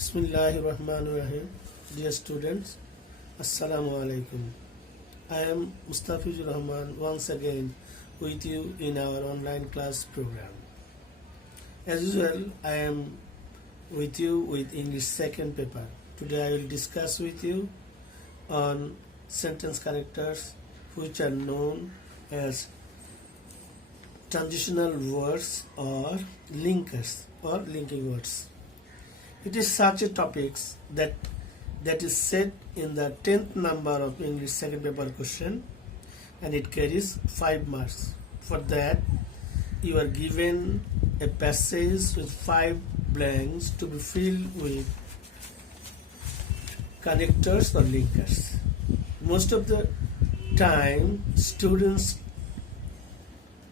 Bismillahirrahmanirrahim. Dear students, Assalamu alaikum. I am Mustafizur Rahman once again with you in our online class program. As usual, I am with you with English second paper. Today I will discuss with you on sentence connectors which are known as transitional words or linkers or linking words. It is such a topic that is set in the 10th number of English second paper question, and it carries 5 marks. For that, you are given a passage with 5 blanks to be filled with connectors or linkers. Most of the time, students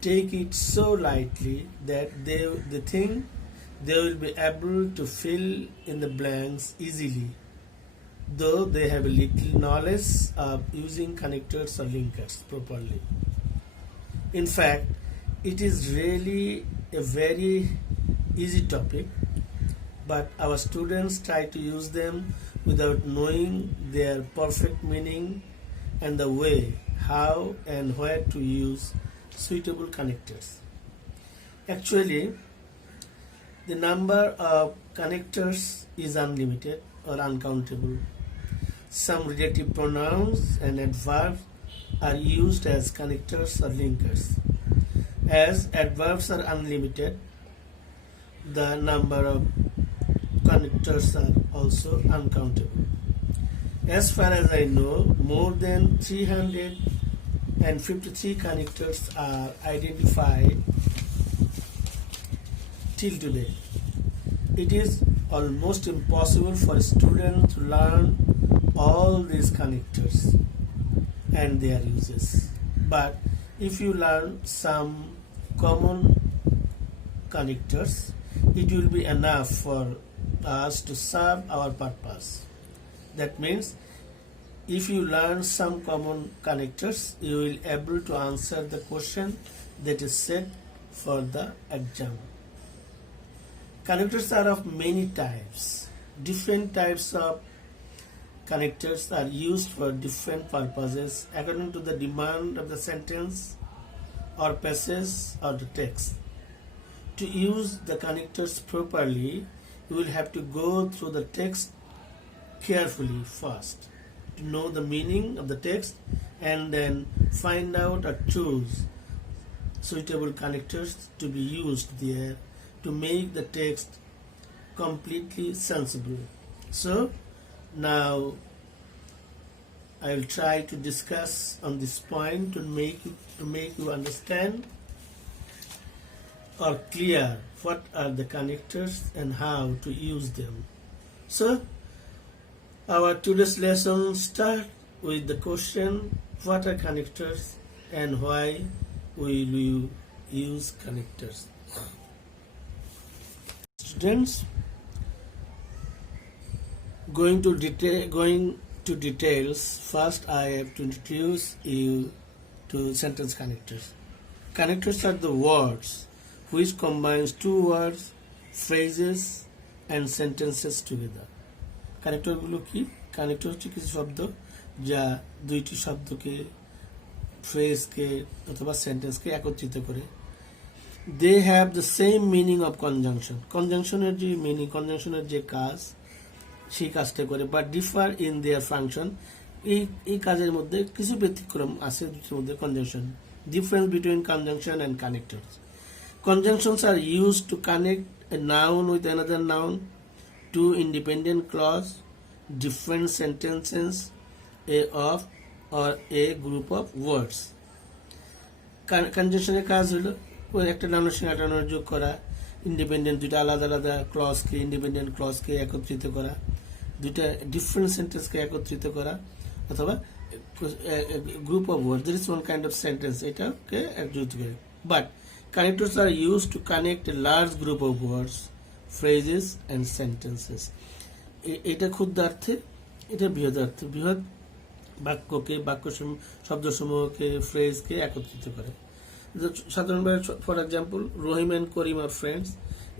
take it so lightly that they think they will be able to fill in the blanks easily, though they have a little knowledge of using connectors or linkers properly. In fact, it is really a very easy topic, but our students try to use them without knowing their perfect meaning and the way, how and where to use suitable connectors. Actually, the number of connectors is unlimited or uncountable. Some relative pronouns and adverbs are used as connectors or linkers. As adverbs are unlimited, the number of connectors are also uncountable. As far as I know, more than 353 connectors are identified till today. It is almost impossible for a student to learn all these connectors and their uses. But if you learn some common connectors, it will be enough for us to serve our purpose. That means if you learn some common connectors, you will be able to answer the question that is set for the exam. Connectors are of many types. Different types of connectors are used for different purposes according to the demand of the sentence or passage or the text. To use the connectors properly, you will have to go through the text carefully first to know the meaning of the text and then find out or choose suitable connectors to be used there to make the text completely sensible. So now I will try to discuss on this point to make you understand or clear what are the connectors and how to use them. So our today's lesson starts with the question, what are connectors and why will you use connectors? Students, going to details, first I have to introduce you to sentence connectors. Connectors are the words which combines two words, phrases and sentences together. Connector গুলো কি? Connector হচ্ছে কিছু শব্দ যা দুইটি শব্দকে, ফ্রেজকে অথবা সেন্টেন্সকে একত্রিত করে। They have the same meaning of conjunction. Conjunctionের যে meaning, conjunctionের যে কাজ, সেই কাজটা করে, but differ in their function. এই কাজের মধ্যে কিছু ব্যতিক্রম আছে দুটোর মধ্যে conjunction. Difference between conjunction and connectors. Conjunctions are used to connect a noun with another noun, two independent clause, different sentences, or a group of words. Conjunctionের কাজ হলো ওই একটা নাউনের সঙ্গে একটা নাউন যোগ করা, ইন্ডিপেন্ডেন্ট দুইটা আলাদা আলাদা ক্লজকে, ইন্ডিপেন্ডেন্ট ক্লজকে একত্রিত করা, দুইটা ডিফারেন্ট সেন্টেন্সকে একত্রিত করা, অথবা group of word, there is one kind of sentence, এটাকে একত্রিত করে। But connectors are used to connect a large group of words, phrases and sentences. এটা ক্ষুদ্রার্থে, এটা বৃহদার্থে, বৃহৎ বাক্যকে, শব্দসমূহকে, ফ্রেজকে একত্রিত করে। সাধারণভাবে for example, Rahim and Karim are friends,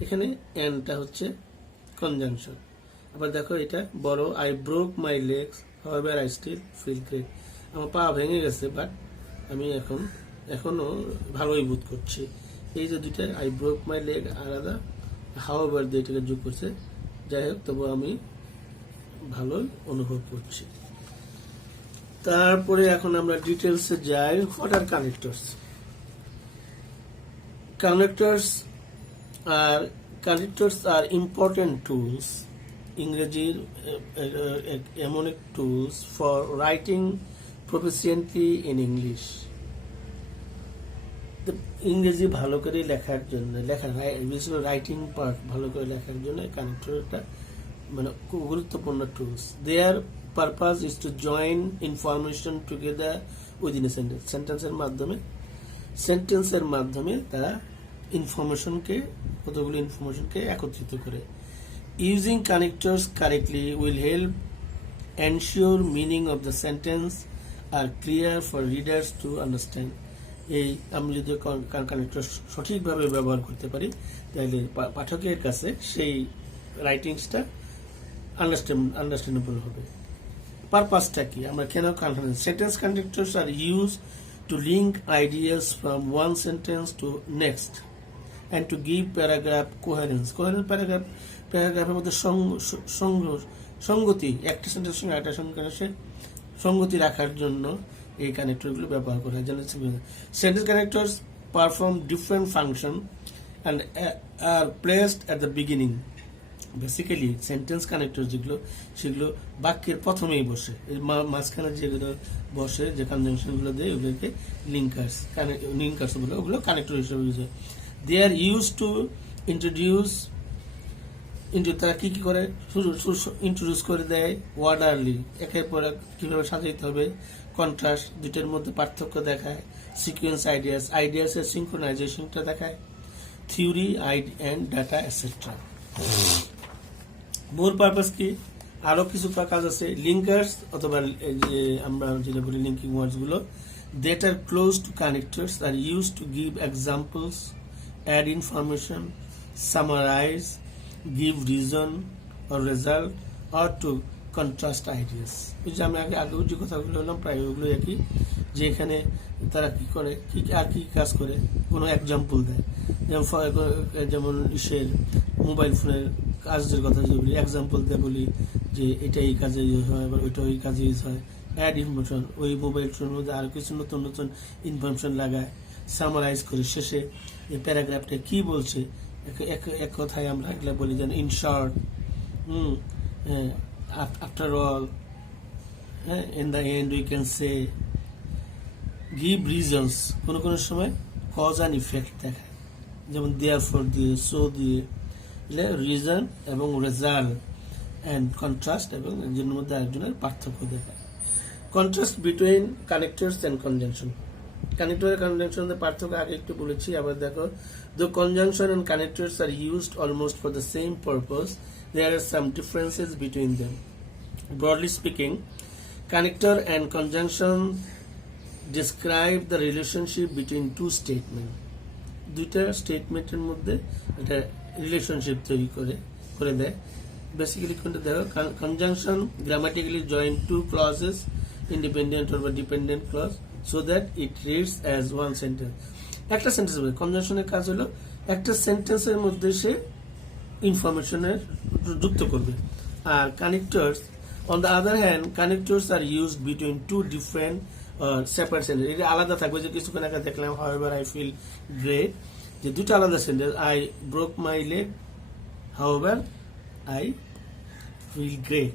এখানে অ্যান্ডটা হচ্ছে কনজাংশন, আবার দেখো এটা বড়, I broke my legs however I still feel great. আমার পা ভেঙে গেছে বাট আমি এখনো ভালোই বোধ করছি। এই যে দুইটা, আই ব্রোক মাই লেগ আলাদা, হাউএভার দিয়ে এটাকে যোগ করছে। যাই হোক, তবু আমি ভালোই অনুভব করছি। তারপরে এখন আমরা ডিটেলসে যাই। What are connectors? Connectors are important tools, ইংরেজির এমন এক tools for writing proficiently in English. ইংরেজি ভালো করে লেখার জন্য, রাইটিং পার্ট ভালো করে লেখার জন্য কানেক্টর একটা মানে খুব গুরুত্বপূর্ণ tools. Their purpose is to join information together within a sentence. সেন্টেন্সের মাধ্যমে তারা কতগুলো ইনফরমেশনকে একত্রিত করে। Using connectors correctly will help ensure meaning of the sentence are clear for readers to understand. এই আমি যদি কানেক্টর সঠিকভাবে ব্যবহার করতে পারি, তাহলে পাঠকের কাছে সেই রাইটিংসটা আন্ডারস্ট্যান্ডেবল হবে। পারপাসটা কি, আমরা কেন sentence connectors are use to link ideas from one sentence to next and to give paragraph coherence. প্যারাগ্রাফের মধ্যে সঙ্গতি, একটা সেন্টেন্সের সঙ্গে একটা সেন্টেন্সের সঙ্গতি রাখার জন্য এই কানেক্টরগুলো ব্যবহার করা হয়। Sentence connectors perform different function and are placed at the beginning. Basically sentence connector যেগুলো, সেগুলো বাক্যের প্রথমেই বসে, মাঝখানে যেগুলো বসে, যে কনজাংশনগুলো দেয় ওগুলোকে লিঙ্কার্স বলে, ওগুলো কানেক্টর হিসেবে ইউজ হয়। দে আর ইউজ টু তারা কি করে ইন্ট্রোডিউস করে দেয় ওয়ার্ডারলি, একের পর এক কীভাবে সাজাইতে হবে, কন্ট্রাস্ট, দুইটার মধ্যে পার্থক্য দেখায়, সিকুয়েন্স আইডিয়াসের সিনক্রোনাইজেশনটা দেখায়, থিওরি অ্যান্ড ডাটা এটসেট্রা। মূল পারপাস কি, আরো কিছু কাজ আছে। লিঙ্কার্স অথবা যে আমরা যেটা বলি লিঙ্কিং ওয়ার্ডস গুলো, that are close to connectors are used to give examples, add information, summarize, give reason or result, or to contrast ideas. এই যে আমি আগে যে কথাগুলো বললাম প্রায় ওগুলো একই, যে এখানে তারা কি করে, কি কাজ করে, কোনো এক্সাম্পল দেয়। যেমন মোবাইল ফোনের কাজের কথা যদি বলি, এক্সাম্পল দিয়ে বলি যে এটা এই কাজে ইউজ হয়, আবার ওইটা ওই কাজে ইউজ হয়। অ্যাড ইনফরমেশন, ওই মোবাইল ফোনের মধ্যে আরো কিছু নতুন নতুন ইনফরমেশন লাগায়। সামারাইজ করে শেষে এই প্যারাগ্রাফটা কি বলছে, এক কথায় আমরা এগুলা বলি যেন in short, after all, in the end we can say. Give reasons, কোনো সময় কজ অ্যান্ড ইফেক্ট দেখায়, যেমন দেয়ার ফর দিয়ে, সো দিয়ে, রিজন এবং রেজাল্ট অ্যান্ড কন্ট্রাস্ট, এবং একজনের মধ্যে আরেকজনের পার্থক্য দেখায়। Contrast between connectors and conjunction. Connector আর কনজাংশনের পার্থক্য আগে একটু বলেছি, আবার দেখো। The conjunction and connectors are used almost for the same purpose. There are some differences between them. Broadly speaking, connector and conjunction describe the relationship between two statements. দুইটা স্টেটমেন্টের মধ্যে একটা রিলেশনশিপ তৈরি করে দেয়। বেসিক্যালি কোনটা দেখো, conjunction grammatically join two clauses, independent or dependent clause, so that it reads as one sentence. একটা সেন্টেন্সের মধ্যে কনজাংশনের কাজ হলো একটা সেন্টেন্সের মধ্যে সে ইনফরমেশনের যুক্ত করবে। আর connectors, on the other hand, connectors are used between two different separate sentence. এটা আলাদা থাকবে, যে কিছুক্ষণ আগে দেখলাম হাউএভার আই ফিল গ্রেট, যে দুটো আলাদা sentence. I broke my leg however I feel great,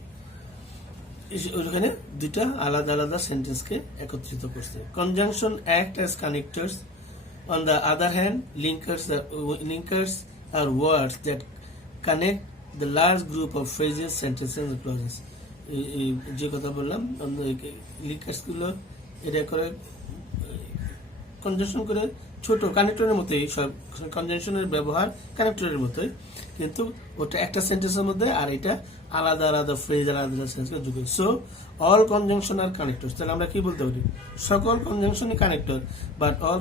ওখানে দুইটা আলাদা আলাদা সেন্টেন্সকে একত্রিত করছে। Conjunction act as connectors. On the other hand, linkers are words that connect the large group of phrases, sentences and clauses. যে কথা বললাম, লিঙ্কার্স গুলো এটা করে কনজাংশন করে, ছোট কানেক্টরের মতোই সব কনজাংশনের ব্যবহার কানেক্টরের মতোই, কিন্তু ওটা একটা সেন্টেন্সের মধ্যে, আর এটা আলাদা আলাদা ফ্রেজ, আলাদা সেন্টেন্সকে যুক্ত। So all conjunction are connectors. তাহলে আমরা কি বলতে পারি, সকল কনজাংশনই connector, but all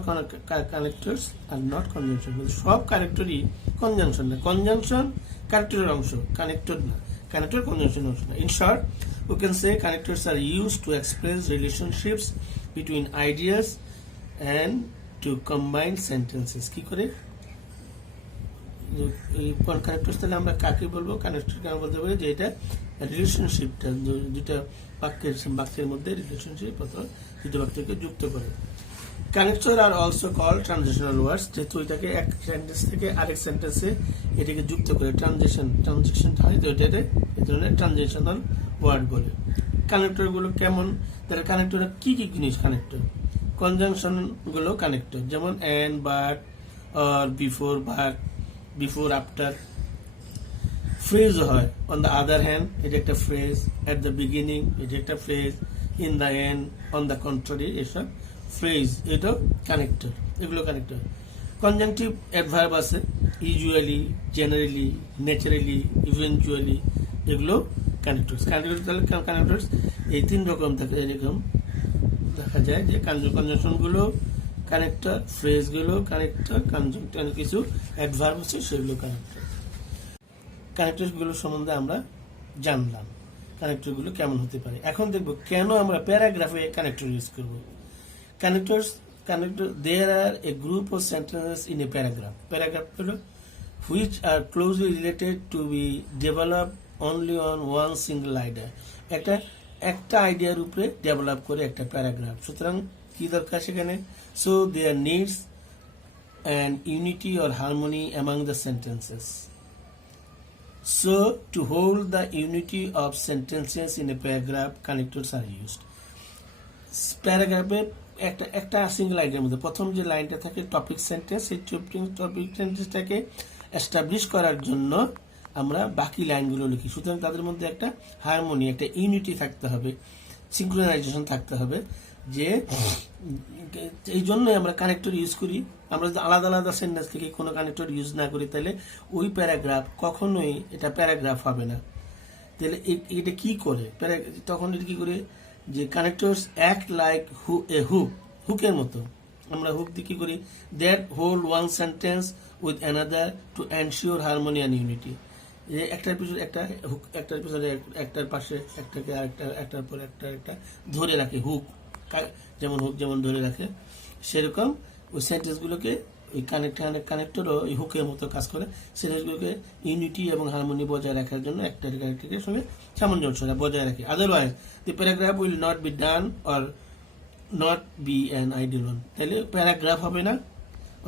connectors are not conjunction. সব কানেক্টরই কনজাংশন না, কনজাংশন কানেক্টরের অংশ, কানেক্টর না। connector conjunction notion. In short, we can say connectors are used to express relationships between ideas and to combine sentences. কি করে কানেক্টরস তাহলে আমরা কাকে বলবো? কানেক্টরকে আমরা বলতে পারি যে এটা রিলেশনশিপটা দুটা বাক্যের মধ্যে রিলেশনশিপ অথবা দুটো বাক্যকে যুক্ত করে। Connector are also call transitional words, যেহেতু এটাকে এক সেন্টেন্স থেকে আরেক সেন্টেন্সে এটাকে যুক্ত করে ট্রানজিশন হয়, তো এটাতে এই ধরনের ট্রানজিশনাল ওয়ার্ড বলে। কানেক্টরগুলো কেমন? তাহলে কানেক্টর কি কি জিনিস কানেক্টর? কনজাংশন গুলো কানেক্টর, যেমন and, but, or, before, but, before, after. Phrase হয় অন দ্য আদার হ্যান্ড, এটা একটা ফ্রেজ। এট দ্য বিগিনিং, এটা একটা phrase. In the end, on the contrary, এসব ফ্রেজ, এটাও কানেক্টর, এগুলো কানেক্টর। কনজাংটিভ অ্যাডভার্ব আছে, ইউজুয়ালি, জেনারেলি, ন্যাচারালি, ইভেনচুয়ালি, এগুলো কানেক্টরস। কানেক্টরস এই তিন রকম থাকে। এরকম দেখা যায় যে কনজাংশন গুলো কানেক্টর, ফ্রেজ গুলো কানেক্টর, কনজাংশন কিছু অ্যাডভার্ব আছে সেগুলো কানেক্টর। কানেক্টর গুলো সম্বন্ধে আমরা জানলাম কানেক্টর গুলো কেমন হতে পারে। এখন দেখবো কেন আমরা প্যারাগ্রাফে কানেক্টর ইউজ করবো। Connector, there are a group of sentences in a paragraph. Paragraph which are closely related to be developed only on one single idea. একটা আইডিয়ার উপরে ডেভেলপ করে একটা প্যারাগ্রাফ। সুতরাং কি দরকার সেখানে? So there needs an unity or harmony among the sentences. So to hold the unity of sentences in a paragraph, connectors are used. প্যারাগ্রাফে একটা সিঙ্গেল আইডিয়ার মধ্যে প্রথম যে লাইনটা থাকে টপিক সেন্টেন্স, সেই টপিক সেন্টেন্সটাকে এস্টাবলিশ করার জন্য আমরা বাকি লাইনগুলো লিখি। সুতরাং তাদের মধ্যে একটা হারমোনি, একটা ইউনিটি থাকতে হবে, সিঙ্ক্রোনাইজেশন থাকতে হবে। যে এই জন্যই আমরা কানেক্টর ইউজ করি। আমরা যদি আলাদা আলাদা সেন্টেন্স থেকে কোনো কানেক্টর ইউজ না করি তাহলে ওই প্যারাগ্রাফ কখনোই এটা প্যারাগ্রাফ হবে না। তাহলে এটা কি করে? তখন এটা কি করে যে কানেক্টরস অ্যাক্ট লাইক হুকের মতো। আমরা হুক দিয়ে কি করি? That hold one sentence with another to ensure harmony and unity. একটার পিছনে একটা হুক, একটার পিছনে একটার পাশে একটাকে একটার পর একটা ধরে রাখে হুক, যেমন হুক যেমন ধরে রাখে সেরকম ওই সেন্টেন্সগুলোকে ওই কানেক্টরও ওই হুকের মতো কাজ করে। সেন্টেন্সগুলোকে ইউনিটি এবং হারমোনি বজায় রাখার জন্য একটা আরেকটার সঙ্গে সামঞ্জস্যতা বজায় রাখে। Otherwise the paragraph will not be done or not be an ideal one. তাহলে প্যারাগ্রাফ হবে না,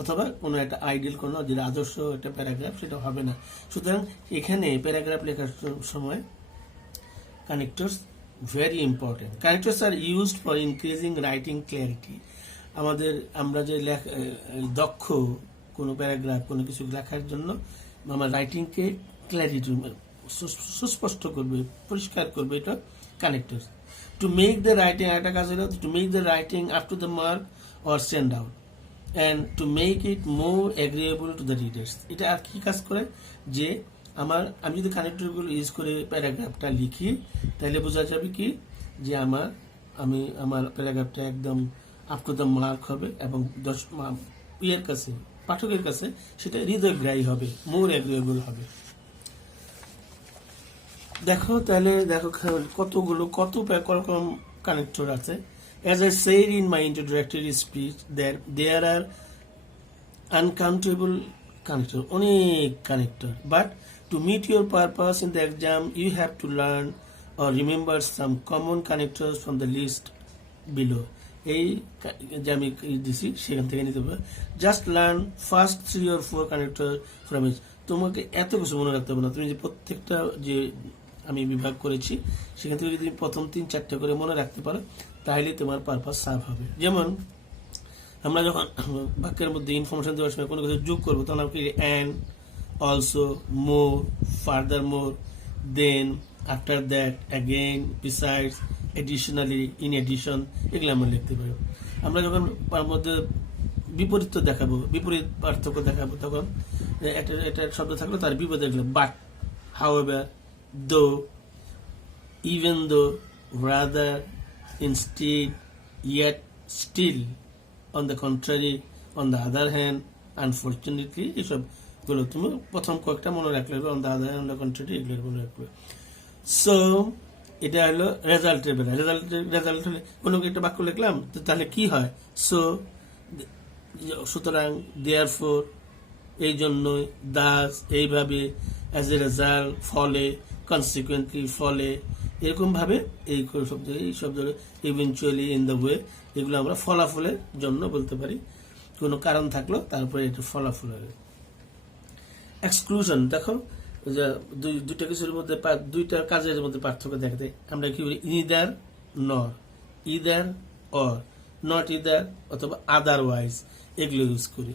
অথবা কোনো একটা আইডিয়াল কোনো যেটা আদর্শ একটা প্যারাগ্রাফ সেটা হবে না। সুতরাং এখানে প্যারাগ্রাফ লেখার সময় connectors very important. Connectors are used for increasing writing clarity. আমরা যে দক্ষ কোনো প্যারাগ্রাফ কোনো কিছু লেখার জন্য আমার রাইটিংকে ক্ল্যারিটি সুস্পষ্ট করবে, পরিষ্কার করবে, এটা connectors. To make the writing, একটা কাজ হলো to make the writing up to the mark or stand out and to make it more agreeable to the readers. এটা আর কি কাজ করে? যে আমি যদি কানেক্টরগুলো ইউজ করে প্যারাগ্রাফটা লিখি তাহলে বোঝা যাবে কি যে আমার প্যারাগ্রাফটা একদম আপ টু দ্য মার্ক হবে এবং পাঠকের কাছে সেটা হৃদয়গ্রাহী হবে, মোর এগ্রিয়েবল হবে। দেখো কত রকম কানেক্টর আছে। As I said in my introductory speech that there are uncountable connector, অনেক connector, but to meet your purpose in the exam you have to learn or remember some common connectors from the list below. এই যে আমি দিছি সেখান থেকে নিতে হবে। Just learn first 3 or 4 connector from it. তোমাকে এত কিছু মনে রাখতে হবে না। তুমি যে প্রত্যেকটা যে আমি বিভাগ করেছি সেখান থেকে যদি প্রথম 3-4টা করে মনে রাখতে পারো তাহলে তোমার পারপাস সার্ভ হবে। যেমন আমরা যখন বাক্যের মধ্যে ইনফরমেশন দেওয়ার সময় কোনো কিছু যোগ করবো তখন আমরা and, also, more, furthermore, then, after that, again, besides, additionally, in addition, এগুলো আমরা লিখতে পারি। আমরা যখন তার মধ্যে বিপরীত পার্থক্য দেখাবো তখন একটা শব্দ থাকলো তার বিপরীত লিখলো বাট, হাউএভার, দো, even though, rather, instead, yet, still, on the contrary, on the other hand, unfortunately, এসব গুলো তুমি প্রথম কয়েকটা মনে রাখলে, on the other hand, on the contrary, এগুলো মনে রাখবে। সো এটা হলো রেজাল্টের বেলা। রেজাল্ট হলে কোনো একটা বাক্য লিখলাম, তো তাহলে কি হয়? সো, সুতরাং, দেয়ারফোর, এই জন্যই, দাস, এইভাবে, অ্যাজ এ রেজাল্ট, ফলে, কনসিকুয়েন্টলি, ফলে, এরকম ভাবে এই শব্দ ইভেনচুয়ালি, ইন দ্য ওয়ে, এগুলো আমরা ফলাফলের জন্য বলতে পারি। কোনো কারণ থাকলো তারপরে এটা ফলাফল হবে। এক্সক্লুশন, দেখো দুইটা কিছুর মধ্যে, দুইটা কাজের মধ্যে পার্থক্য দেখাতে আমরা কি বলি? ইদার, নর, ইদার অর, নট ইদার অথবা আদারওয়াইজ, এগুলো ইউজ করি।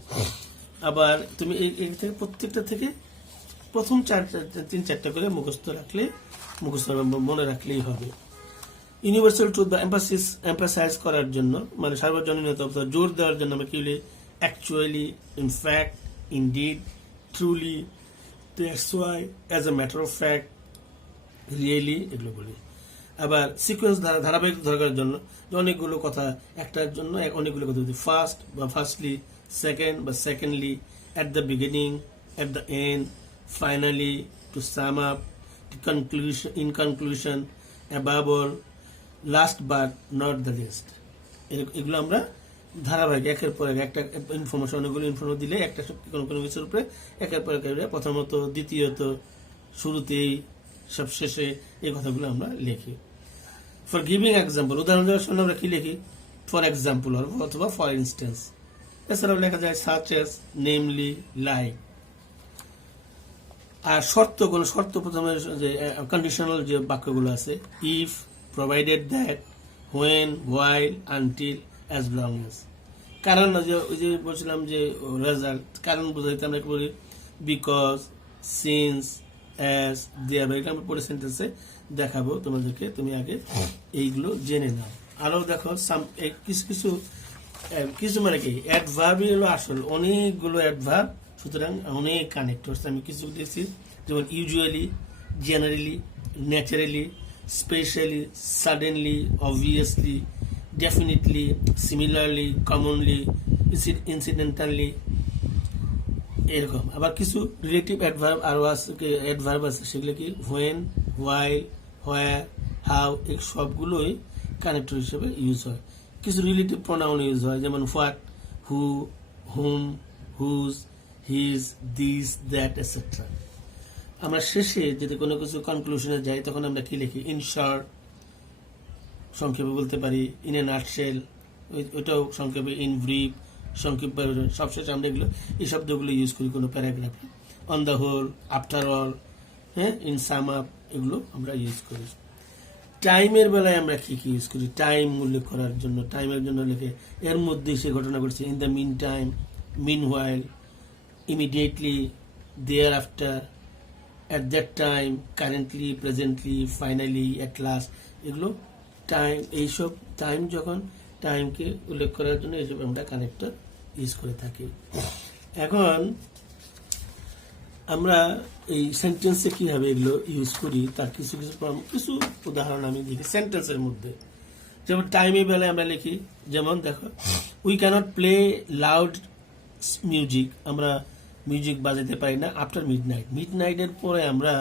আবার তুমি এই থেকে প্রত্যেকটা থেকে প্রথম 3-4টা করে মুখস্থ রাখলে, মনে রাখলেই হবে। ইউনিভার্সাল ট্রুথ বা এম্পাসাইজ করার জন্য, মানে সার্বজনীনতা জোর দেওয়ার জন্য আমরা কি বলি? Actually, in fact, indeed, truly, that's why, as a matter of fact, really, এগুলো বলি। আবার সিকোয়েন্স ধারাবাহিক ধরার জন্য অনেকগুলো কথা একটার জন্য অনেকগুলো কথা বলি। ফার্স্ট বা ফার্স্টলি, সেকেন্ড বা secondly, at the beginning, at the end, finally, to sum up, in conclusion, above all, last but not the least. এগুলো আমরা ধারাবাহিক একের পর একটা ইনফরমেশন, অনেকগুলো ইনফরমেশন দিলে একটা কোনো কিছুর উপরে একের পর এক, প্রথমত, দ্বিতীয়ত, শুরুতেই, সব শেষে, এই কথাগুলো আমরা লিখি। ফর গিভিং এক্সাম্পল, উদাহরণ দেওয়ার জন্য আমরা কি লিখি? ফর এক্সাম্পল অথবা ফর ইনস্টেন্স। এছাড়াও লেখা যায় সাচ এস, নেমলি, লাইক। আর কোন শর্ত প্রথমে যে কন্ডিশনাল যে বাক্যগুলো আছে, if, provided that, when, while, until, as long age. কারণ ওই যে বলছিলাম যে রেজাল্ট, কারণ বোঝাইতে আমরা কি বলি? বিকজ, সিন্স, অ্যাজ, দেয়ার। এটা আমরা পরে সেন্টেন্সে দেখাবো তোমাদেরকে, তুমি আগে এইগুলো জেনে নাও। আরো দেখো কিছু মানে কি অ্যাডভার্বই হলো আসল, অনেকগুলো অ্যাডভার্ব, সুতরাং অনেক কানেক্টরস আমি কিছু দিয়েছি, যেমন usually, generally, naturally, specially, suddenly, obviously, definitely, similarly, commonly, incidentally, এরকম। আবার কিছু রিলেটিভ অ্যাডভার্ব আছে, সেগুলো কি? হোয়েন, হোয়াইল, হোয়ার, হাউ, এই সবগুলোই কানেক্টর হিসেবে ইউজ হয়। কিছু রিলেটিভ প্রোনাউন ইউজ হয়, যেমন what, who, whom, whose, his, this, that, etcetera. আমরা শেষে যদি কোনো কিছু কনক্লুশনে যাই তখন আমরা কি লিখি? ইন শর্ট, সংক্ষেপে বলতে পারি। ইন এ নাটশেল, ওইটাও সংক্ষেপে। ইন ব্রিফ, সংক্ষেপে। সবশেষে আমরা এগুলো এই শব্দগুলো ইউজ করি কোনো প্যারাগ্রাফে। On the whole, after all, হ্যাঁ, ইন সাম আপ, এগুলো আমরা ইউজ করি। টাইমের বেলায় আমরা কি ইউজ করি? টাইম উল্লেখ করার জন্য, টাইমের জন্য লিখে এর মধ্যে সে ঘটনা ঘটছে। In the meantime, meanwhile, immediately, thereafter, at that time, currently, presently, finally, at last, এগুলো টাইম। এইসব টাইম, যখন টাইমকে উল্লেখ করার জন্য এইসব আমরা কানেক্টর ইউজ করে থাকি। এখন আমরা এই সেন্টেন্সে কিভাবে এগুলো ইউজ করি তার কিছু উদাহরণ আমি দেখি সেন্টেন্সের মধ্যে। যেমন টাইমের বেলায় আমরা লিখি, যেমন দেখো, we can't play loud music, আমরা মিউজিক বাজাতে পারি না আফটার মিডনাইটের পরে আমরা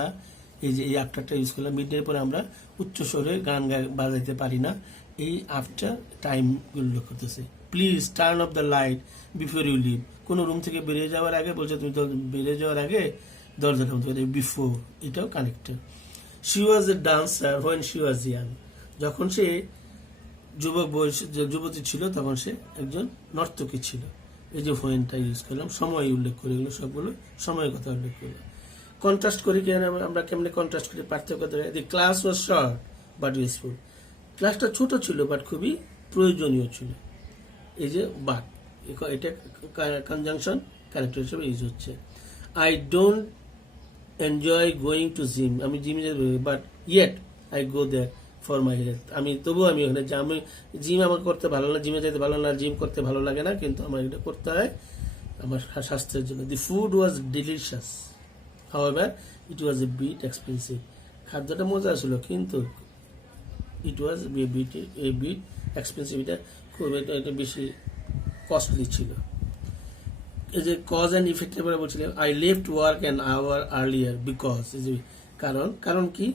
এই যে এই আফটারটা ইউজ করলাম। মিডনাইটের পরে আমরা উচ্চ স্বরে গান বাজাইতে পারি না, এই আফটার টাইম উল্লেখ করতেছে। Please turn off the light before you leave, কোনো রুম থেকে বেরিয়ে যাওয়ার আগে বলছে, তুমি তো বেরিয়ে যাওয়ার আগে দরজাটা বলতে পারি, বিফোর, এটাও connected. She was A dancer when she was young, যখন সে যুবতী ছিল তখন সে একজন নর্তকী ছিল। এই যে হোয়েনটা ইউজ করলাম, সময় উল্লেখ করে, এগুলো সবগুলো সময়ের কথা উল্লেখ করলাম। কন্ট্রাস্ট করি কেন, আমরা কেমনে কন্ট্রাস্ট করি, পার্থক্য দেয়। The class was short but useful, ক্লাসটা ছোট ছিল বাট খুবই প্রয়োজনীয় ছিল। এই যে বাট, এটা কনজাংশন ক্যারেক্টার হিসেবে ইউজ হচ্ছে। I don't enjoy going to gym, আমি জিমে যাই but yet I go there for my health, তবুও আমি ওখানে আমি জিম আমার করতে ভালো না, জিমে যেতে ভালো না, জিম করতে ভালো লাগে না, কিন্তু আমার এটা করতে হয় আমার স্বাস্থ্যের জন্য। The food was delicious however it was a bit expensive, খাদ্যটা মজা ছিল কিন্তু ইট ওয়াজ এ বিট এক্সপেন্সিভ, এটা খুব এটা বেশি কস্টলি ছিল। এই যে কজ অ্যান্ড ইফেক্টের পরে বলছিলাম, I left work an hour earlier because, কারণ কি,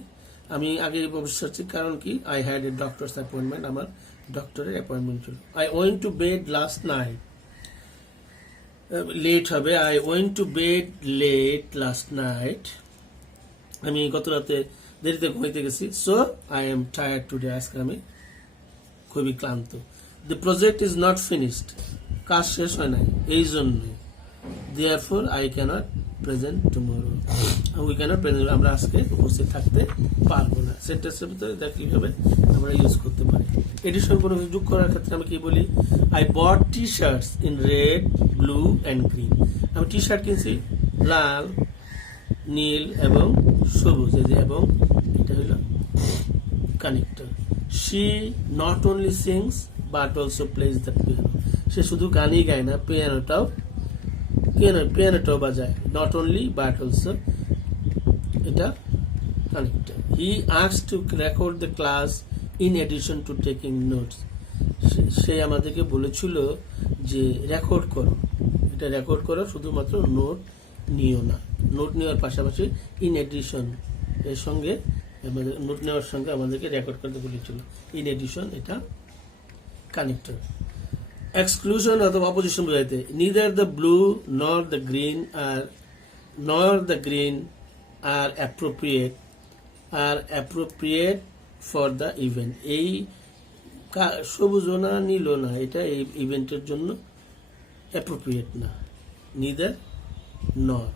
আমি আগে বসেছি, কারণ কি, I had a doctor's appointment, আমার ডক্টরের অ্যাপয়েন্টমেন্ট ছিল। I went to bed last night, late হবে, I went to bed late last night, আমি গত রাতে দেরিতে ঘুমাইতে গেছি। So I am tired today, আজকে আমি খুবই ক্লান্ত। The project is not finished, কাজ শেষ হয় নাই, এই জন্যই। Therefore, I cannot present tomorrow. We cannot present, আমরা আজকে উপস্থিত থাকতে পারবো না। সেন্টেন্সের ভিতরে দেখ কিভাবে আমরা ইউজ করতে পারি। এডিশন কোনো যোগ করার ক্ষেত্রে আমি কি বলি, I bought T shorts in red, blue and green. আমি টি শার্ট কিনছি লাল, নীল এবং সবুজ, এই যে এবং, এটা হলো connector. She not only sings but also plays the piano, সে শুধু গানই গায় না, পিয়ানোটাও বাজায়। নট অনলি বাট অলসো, এটা connector. He asks to record the class in addition to taking notes, সে আমাদেরকে বলেছিল যে রেকর্ড করো, এটা রেকর্ড করো, শুধুমাত্র নোট নিও না। নোট নেওয়ার পাশাপাশি ইন এডিশন, এর সঙ্গে নোট নেওয়ার সঙ্গে আমাদেরকে রেকর্ড করতে বলেছিল। ইন এডিশন, এটা কানেক্টর। এক্সক্লুশন অথবা অপোজিশন বোঝাইতে, neither the blue nor the green are appropriate for the event, এই সবুজও না নীলও না, এটা এই ইভেন্টের জন্য অ্যাপ্রোপ্রিয়েট না। Neither nor,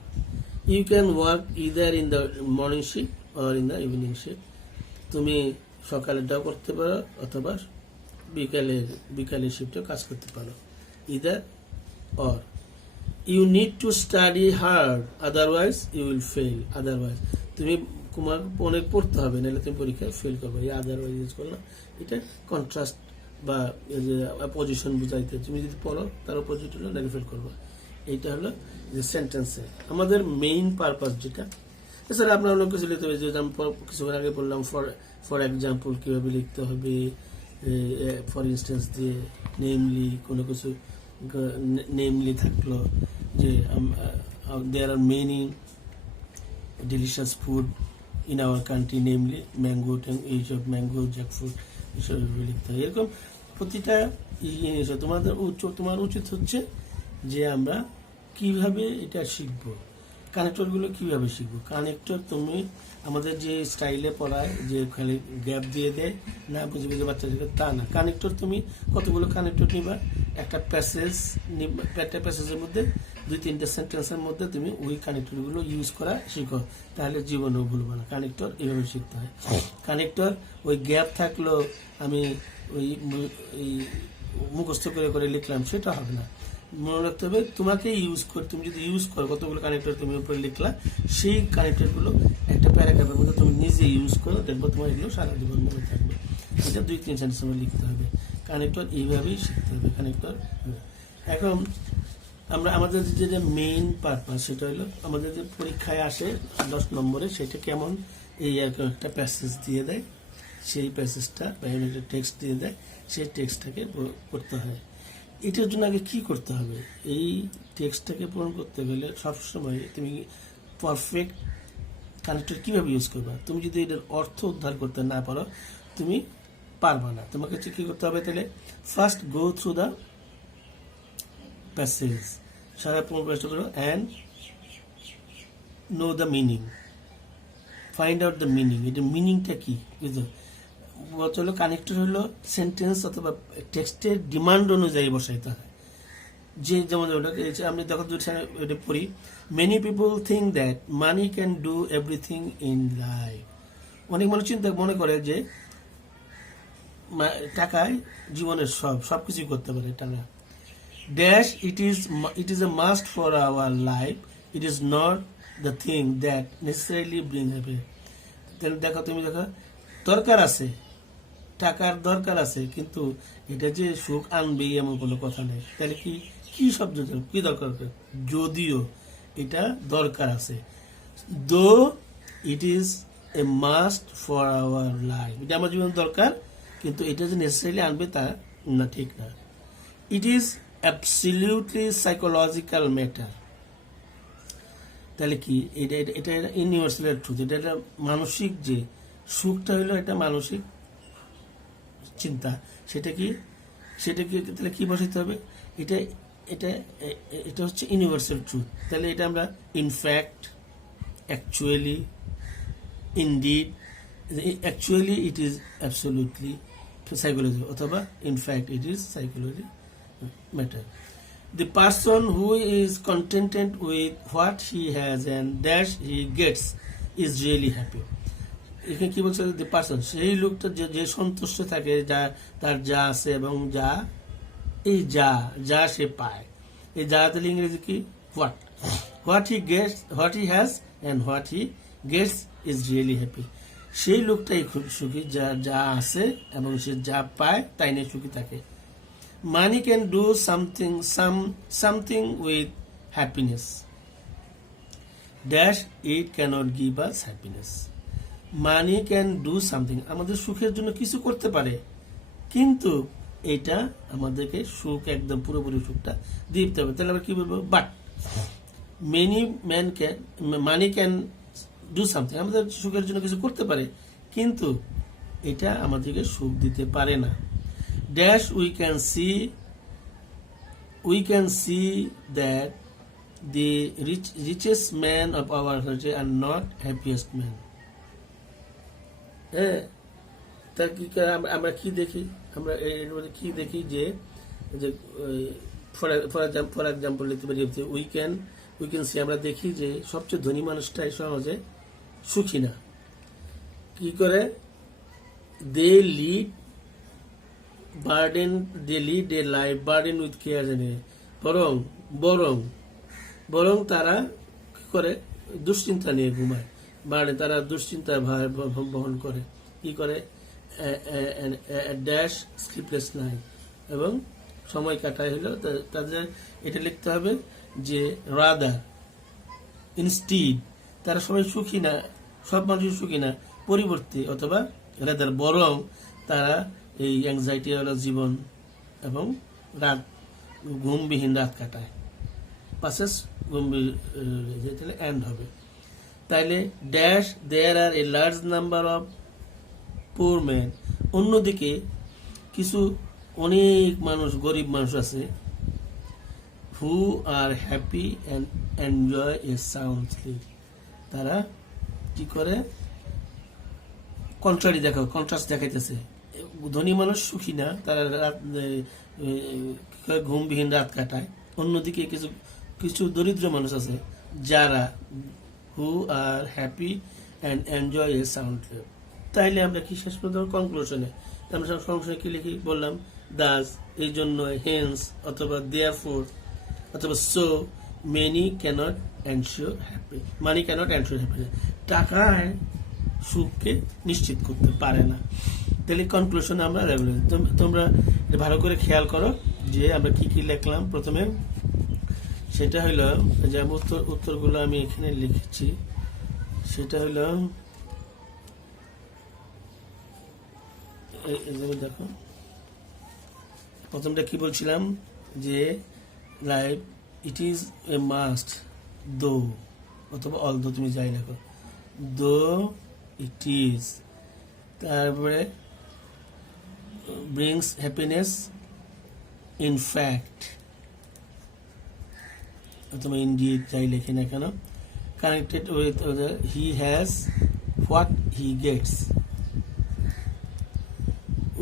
you can work either in the morning shift or in the evening shift, তুমি সকালেরটাও করতে পারো অথবা বিকালের শিফটে কাজ করতে পারো। Either or. You need to study hard otherwise you will fail, otherwise তুমি তোমার অনেক পড়তে হবে, নাহলে তুমি পরীক্ষায় ফেল করবে। এই আদারওয়াইজ ইউজ করলাম, এটা কন্ট্রাস্ট বা পজিশন বুঝাইতে, তুমি যদি পড়ো তার অপোজিট হলো নাহলে ফেল করবে। এইটা হলো যে সেন্টেন্সে আমাদের মেইন পারপাস যেটা। এছাড়া আপনার অনেক কিছু লিখতে হবে, যেটা আমি কিছুক্ষণ আগে বললাম, ফর এক্সাম্পল কীভাবে লিখতে হবে, ফর ইনস্টেন্স দিয়ে নেমলি, কোনো কিছু নেমলি থাকলো যে there are many delicious food in our country, namely mango, এইসব ম্যাঙ্গো, জ্যাকফ্রুট, এইসব লিখতে হয়। এরকম প্রতিটা জিনিস তোমার উচিত হচ্ছে যে আমরা কিভাবে এটা শিখবো, কানেক্টরগুলো কিভাবে শিখবো। কানেক্টর তুমি আমাদের যে স্টাইলে পড়ায়, যে খালি গ্যাপ দিয়ে দেয় না বুঝে বুঝে বাচ্চাদেরকে, তা না। কানেক্টর তুমি কতগুলো কানেক্টর নিবা, একটা প্যাসেজের মধ্যে 2-3টা সেন্টেন্সের মধ্যে তুমি ওই কানেক্টরগুলো ইউজ করা শিখো, তাহলে জীবনেও ভুলবো না। কানেক্টর এইভাবে শিখতে হয়। কানেক্টর ওই গ্যাপ থাকলো আমি ওই মুখস্থ করে লিখলাম, সেটা হবে না। মনে রাখতে হবে তোমাকে তুমি যদি ইউজ করো, কতগুলো কানেক্টর তুমি উপরে লিখলা, সেই কানেক্টরগুলো একটা প্যারাগ্রাফের মধ্যে তুমি নিজে ইউজ করো, দেখবো তোমার এগুলো সারা জীবন মনে থাকবে। এটা 2-3 সেন্টেন্স সময় লিখতে হবে। কানেক্টর এইভাবেই শিখতে হবে। কানেক্টর এখন আমরা আমাদের যে মেইন পারপাস, সেটা হলো আমাদের যে পরীক্ষায় আসে 10 নম্বরে, সেটা কেমন, এই একটা প্যাসেজ দিয়ে দেয়, সেই প্যাসেজটা বা একটা টেক্সট দিয়ে দেয়, সেই টেক্সটটাকে পড়তে হয়। এটার জন্য আগে কি করতে হবে, এই টেক্সটটাকে পূরণ করতে গেলে সবসময় তুমি পারফেক্ট কানেক্টর কিভাবে ইউজ করবা। তুমি যদি এটার অর্থ উদ্ধার করতে না পারো, তুমি পারবা না। তোমাকে কি করতে হবে তাহলে, first go through the passage, সারা চেষ্টা করো, and know the meaning, find out the meaning. এটা মিনিংটা কি বুঝলো। চলো, কানেক্টর হলো সেন্টেন্স অথবা টেক্সটের ডিমান্ড অনুযায়ী বসাইতে হয়। যেমন আমি দেখো এটা পড়ি, many people think that money can do everything in life. অনেক মানুষ মনে করে যে টাকায় জীবনের সবকিছু করতে পারে। টাকা dash it is a must for our life, it is not the thing that necessarily bring happy. তাহলে তুমি দেখো, দরকার আছে, টাকার দরকার আছে, কিন্তু এটা যে সুখ আনবেই এমন কোনো কথা নেই। তাহলে কি শব্দ, কি দরকার, যদিও এটা দরকার আছে, দো it is a must for our life, এটা আমার জীবন দরকার, কিন্তু এটা যে নেসেসারিলি আনবে তা না, ঠিক না। It is absolutely psychological matter. তাহলে কি এটা ইউনিভার্সাল ট্রুথ, এটা মানসিক যে সুখটা হলো একটা মানসিক চিন্তা। সেটা কি তাহলে কি বসাইতে হবে? এটা এটা এটা হচ্ছে ইউনিভার্সাল ট্রুথ। তাহলে এটা আমরা in fact, actually, indeed, actually it is absolutely psychology, অথবা in fact it is psychology matter. The person who is contented with what he has and dash he gets is really happy. এখানে কি বলছে? the person, সেই লোকটা যে সন্তুষ্ট থাকে যা তার যা আছে এবং এই যা সে পায়। এই যা তাহলে ইংরেজি কি? what he gets, what he has and what he gets is really happy. সেই লোকটাই খুব সুখী যা আছে এবং সে যা পায় তাই নিয়ে সুখী থাকে। Money can do something with happiness. Dash it cannot give us happiness. Money can do something, আমাদের সুখের জন্য কিছু করতে পারে, কিন্তু এটা আমাদেরকে সুখ, একদম পুরোপুরি সুখটা দিতে হবে। তাহলে আমরা কি বলবো? But money can do something, আমাদের সুখের জন্য কিছু করতে পারে, কিন্তু এটা আমাদেরকে সুখ দিতে পারে না। Dash we can see that the richest men of our country are not happiest men. তার কি আমরা কি দেখি? আমরা এর মধ্যে কি দেখি যে ফর এক্সাম্পল লিখতে পারি উই ক্যান সি, আমরা দেখি যে সবচেয়ে ধনী মানুষটাই সমাজে সুখী না। কি করে? They lead a life burdened with cares and বরং তারা কি করে? দুশ্চিন্তা নিয়ে ঘুমায়, তারা দুশ্চিন্তা বহন করে। কি করে? ড্যাশ স্লিপলেস নাইট, এবং সময় কাটায় হলো তাদের। এটা লিখতে হবে যে রাদার, ইনস্টিড, তারা সবাই সুখী না, সব মানুষ সুখী না, পরিবর্তে, অথবা রাদার বরং তারা এই অ্যাংজাইটি ওয়ালা জীবন এবং ঘুমবিহীন রাত কাটায়। পাসেস তাহলে এন্ড হবে। তাইলে dash there are a large number of poor man, অন্যদিকে কিছু অনেক মানুষ, গরিব মানুষ আছে, who are happy and enjoy a sound sleep, তারা কি করে? কন্ট্রাস্ট দেখাইতেছে। ধনী মানুষ সুখী না, তারা ঘুমবিহীন রাত কাটায়। অন্যদিকে কিছু দরিদ্র মানুষ আছে যারা who are happy and enjoy a sound sleep. তাইলে আমরা কি শেষ পর্যন্ত কনক্লুশনে আমরা সংশয় কি লিখি? বললাম দাস, এই জন্য, হেন্স, অথবা দেয়ারফোর, অথবা so many cannot ensure happy, money cannot ensure happy, টাকায় সুখকে নিশ্চিত করতে পারে না। তাহলে কনক্লুশন আমরা তোমরা ভালো করে খেয়াল করো যে আমরা কি কি লিখলাম। প্রথমে সেটা হলো যে উত্তরগুলো আমি এখানে লিখেছি, সেটা হলো দেখো, প্রথমটা কি বলছিলাম যে life it is a must, দো অথবা অল দো, তুমি যাই লেখো, দো ইট ইজ, তারপরে ব্রিংস হ্যাপিনেস ইন ফ্যাক্ট, অথবা ইনডিড, যাই লেখি না কেন, connected with he has what he gets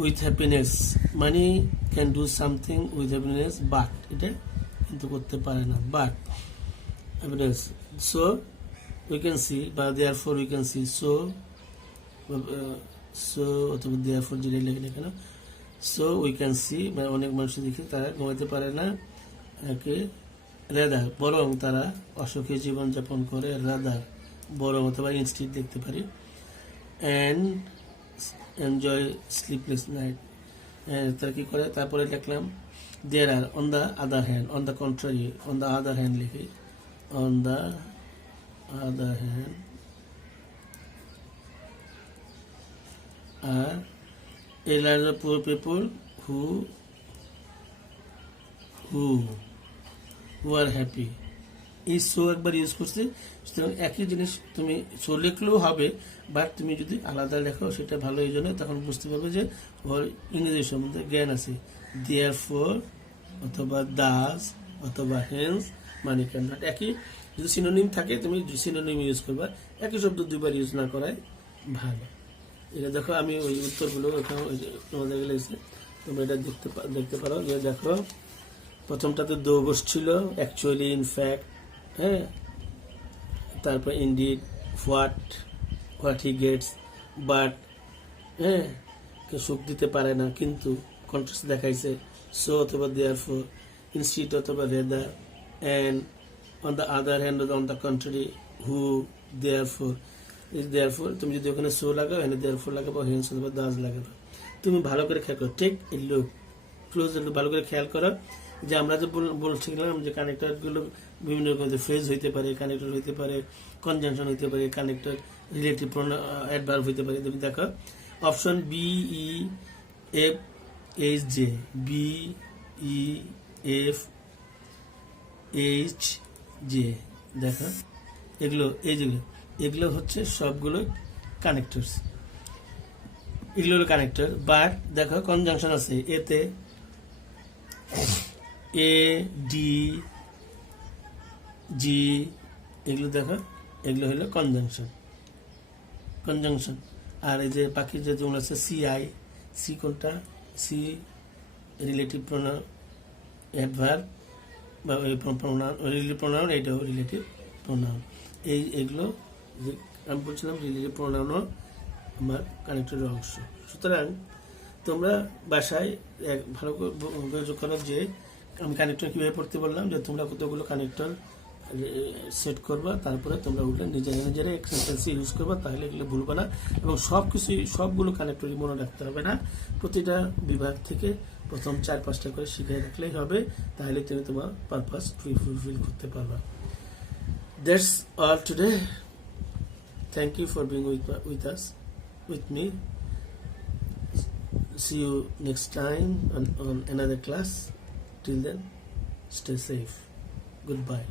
with happiness, money can do something with happiness, but এটা কিন্তু করতে পারে না, but happiness, so we can see, but therefore we can see, so অথবা therefore যেটা লেখে না কেন, so we can see, মানে অনেক মানুষ দেখে তারা ঘুমাতে পারে না, রাদার, বরং তারা অসুখী জীবনযাপন করে, রাদার বরং, অথবা ইনস্টিড দেখতে পারি, and enjoy sleepless night, তারা কি করে? তারপরে দেখলাম there are on the other hand, on the contrary, on the other hand লিখি, on the other hand are a large of poor people who are happy, এই so একবার use করছি, সুতরাং একই জিনিস তুমি সো লিখলেও হবে, বাট তুমি যদি আলাদা লেখো সেটা ভালো। এই জন্য তখন বুঝতে পারবে যে ওর ইংরেজি সম্বন্ধে জ্ঞান আছে। দেয়ার ফোর অথবা দাস অথবা হেন্স মানে ক্যান নট, একই। যদি সিনোনিম থাকে তুমি সিনোনিম ইউজ করবা, একই শব্দ দুইবার ইউজ না করাই ভালো। এটা দেখো আমি ওই উত্তরগুলো এখানে তোমাদের লিখেছি, তোমরা এটা দেখতে পারো। যে দেখো প্রথমটাতে দো বসছিল, অ্যাকচুয়ালি, ইনফ্যাক্ট, হ্যাঁ, তারপর indeed, what he gets, but, হ্যাঁ, কেউ সুখ দিতে পারে না কিন্তু কন্ট্রাস্ট দেখাইছে, সো অথবা দেয়ারফর, ইনস্টিড অথবা rather, and on the other hand on the contrary, who, therefore. Therefore তুমি যদি ওখানে সো লাগাও, এখানে দেয়ারফর লাগাবো, হেন্স অথবা দাস লাগাবো। তুমি ভালো করে খেয়াল করো, টেক এ লুক ক্লোজ, ভালো করে খেয়াল করো যে আমরা যে বলছিলাম যে কানেক্টরগুলো বিভিন্ন রকম ফ্রেজ হইতে পারে, কানেক্টর হইতে পারে, কনজাংশন হইতে পারে, কানেক্টর রিলেটিভ অ্যাডভার্ব হইতে পারে। তুমি দেখো option B E F H J, B E F H J, দেখো এগুলো, এই যেগুলো, এগুলো হচ্ছে সবগুলো কানেক্টরস, এগুলো হলো কানেক্টর। বাট দেখো কনজাংশন আছে, এতে এ ডি জি, এগুলো দেখো, এগুলো হলো কনজাংশন। আর এই যে বাকি যে যেগুলো আছে সিআই, সি কোনটা, সি রিলেটিভ প্রোনাউন, অ্যাডভার্ব বা রিলেটিভ প্রোনাউন, এইটাও রিলেটিভ প্রোনাউন। এইগুলো যে আমি বলছিলাম রিলেটিভ প্রোনাউনও আমার কানেক্টরের অংশ। সুতরাং তোমরা বাসায় ভালো করে করো যে আমি কানেক্টর কীভাবে পড়তে বললাম, যে তোমরা কতগুলো কানেক্টর সেট করবা, তারপরে তোমরা ওগুলো নিজেরা এক সেন্টেন্সে ইউজ করবা, তাহলে এগুলো ভুলবে না। এবং সবগুলো কানেক্টরই মনে রাখতে হবে না, প্রতিটা বিভাগ থেকে প্রথম 4-5টা করে শিখে রাখলেই হবে, তাহলে তুমি তোমার পারপাস ফুলফিল করতে পারবা। That's all today. Thank you for being with me. See you next time on another class. Till then, stay safe. Goodbye.